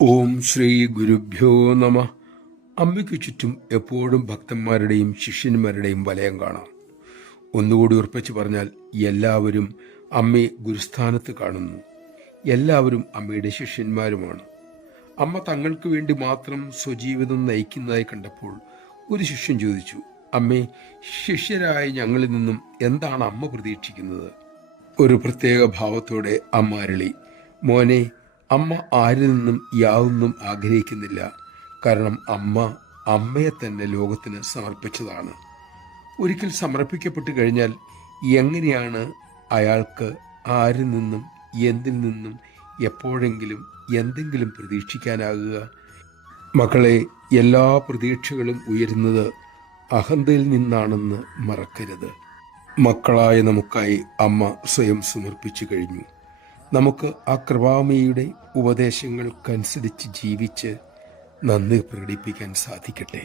ഓം ശ്രീ ഗുരുഭ്യോ നമ. അമ്മയ്ക്ക് ചുറ്റും എപ്പോഴും ഭക്തന്മാരുടെയും ശിഷ്യന്മാരുടെയും വലയം കാണാം. ഒന്നുകൂടി ഉറപ്പിച്ചു പറഞ്ഞാൽ എല്ലാവരും അമ്മയെ ഗുരുസ്ഥാനത്ത് കാണുന്നു. എല്ലാവരും അമ്മയുടെ ശിഷ്യന്മാരുമാണ്. അമ്മ തങ്ങൾക്ക് വേണ്ടി മാത്രം സ്വജീവിതം നയിക്കുന്നതായി കണ്ടപ്പോൾ ഒരു ശിഷ്യൻ ചോദിച്ചു, അമ്മേ, ശിഷ്യരായ ഞങ്ങളിൽ നിന്നും എന്താണ് അമ്മ പ്രതീക്ഷിക്കുന്നത്? ഒരു പ്രത്യേക ഭാവത്തോടെ അമ്മ അരുളി, മോനെ, അമ്മ ആരിൽ നിന്നും യാതൊന്നും ആഗ്രഹിക്കുന്നില്ല. കാരണം അമ്മ അമ്മയെ തന്നെ ലോകത്തിന് സമർപ്പിച്ചതാണ്. ഒരിക്കൽ സമർപ്പിക്കപ്പെട്ടു കഴിഞ്ഞാൽ എങ്ങനെയാണ് അയാൾക്ക് ആരിൽ നിന്നും എന്തിൽ നിന്നും എപ്പോഴെങ്കിലും എന്തെങ്കിലും പ്രതീക്ഷിക്കാനാകുക? മക്കളെ, എല്ലാ പ്രതീക്ഷകളും ഉയരുന്നത് അഹന്തയിൽ നിന്നാണെന്ന് മറക്കരുത്. മക്കളായ നമുക്കായി അമ്മ സ്വയം സമർപ്പിച്ചു കഴിഞ്ഞു. നമുക്ക് ആ കൃപാമയുടെ ഉപദേശങ്ങൾക്കനുസരിച്ച് ജീവിച്ച് നന്ദി പ്രകടിപ്പിക്കാൻ സാധിക്കട്ടെ.